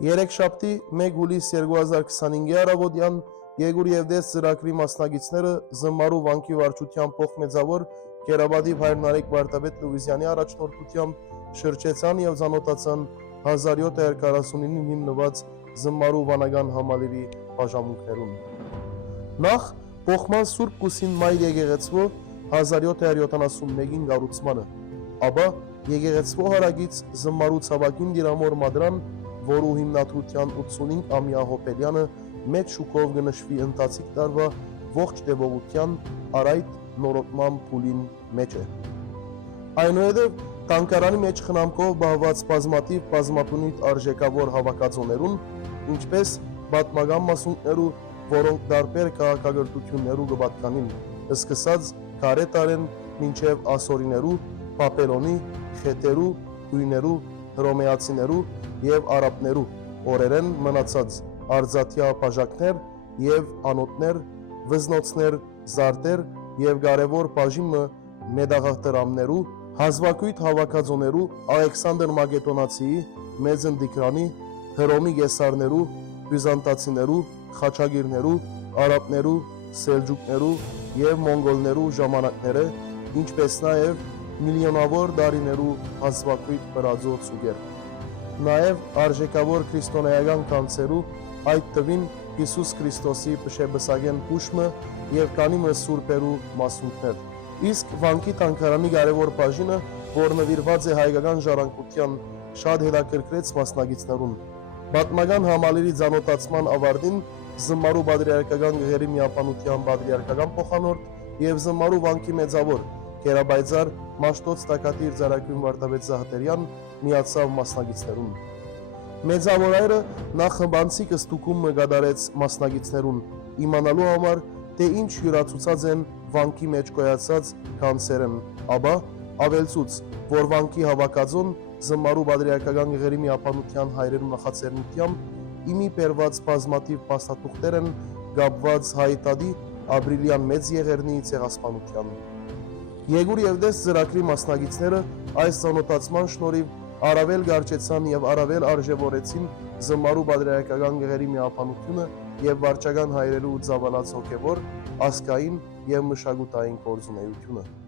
Երեքշաբթի 1 հուլիս 2025 առավոտյան Եղուր և Դես ծրագրի մասնակիցները Զմարու վանքի վարչության փոխմեծավոր Կերաբադիվ Հայրնարեկ Վարդապետ Լուիզյանի առաջնորդությամբ շրջեցան և ծանոթացան 1749-ին հիմնված Զմարու վանական համալիրի բաժանմունքներուն։ Նախ փոխման Սուրբ Կուսին Մայր եկեղեցվո 1771-ին կառուցմանը, ապա եկեղեցվո հարագից Զմարու ցավակին դիրամոր մադրան, որու հիմնադրության 85-ամյա հոբելյանը մեծ շուկով կնշվի ընթացիկ տարվա ողջ տևողության արայտ նորոտման փուլին մեջ է։ Այնուհետև տանկարանի մեջ խնամքով բահված բազմաթիվ բազմապնույթ արժեքավոր հավաքածուներուն, ինչպես պատմական մասունքներու, որոնք տարբեր քաղաքակրթություններու կպատկանին, սկսած քարե տարեն մինչև ասորիներու, պապելոնի, խետերու, հույներու, հռոմեացիներու և արաբներու օրերեն մնացած արծաթյա բաժակներ և անոթներ, վզնոցներ, զարդեր և կարևոր բաժինը մետաղադրամներու, հազվագյուտ հավաքածուներու, Ալեքսանդր Մակեդոնացիի, Մեծնդիգրանի, Հռոմի կեսարներու, բյուզանդացիներու, խաչագիրներու, արաբներու, սելջուկներու և մոնգոլներու ժամանակները, ինչպես նաև միլիոնավոր տարիներու հազվագյուտ բրածո ցուգեր։ Նաև արժեքավոր քրիստոնեական գանձերու, այդ թվին Հիսուս Քրիստոսի փշեպսակեն հուշմը և կանիմը սուրբերու մասունքներ։ Իսկ վանքի տանկարանի կարևոր բաժինը, որ նվիրված է հայկական ժառանգության, շատ հետաքրքրեց մասնակիցներուն։ Պատմական համալիրի ծանոթացման ավարտին Զմարու պատրիարքական գղերի միապանության պատրիարքական փոխանորդ և Զմարու վանքի մեծավոր Կերաբայձար Մաշտոց Տակատիր ծառայգուն Վարդապետ Զահտերյան միացավ մասնակիցներուն։ Մեծավորայրը նախ խմբանցիկ ստուգումը կատարեց մասնակիցներուն, իմանալու համար, թե ինչ յուրացուցած են վանքի մեջ գոյացած գանձերն, ապա ավելցուց, որ վանքի հավաքածուն Զմարու պատրիարքական գղերի միապանության հայրերու նախաձեռնությամբ իմի բերված բազմաթիվ փաստաթուղթեր են կապված Հայտադի ապրիլյան մեծ եղեռնի ցեղասպանության։ Եղուր և Դես ծրագրի մասնակիցները այս ծանոթացման շնորհիվ առավել կարճեցան և առավել արժևորեցին Զմարու պատրիարքական գղերի միապանությունը և վարչական հայրերու ծավալած հոգևոր, ազգային և մշակութային գործունեությունը։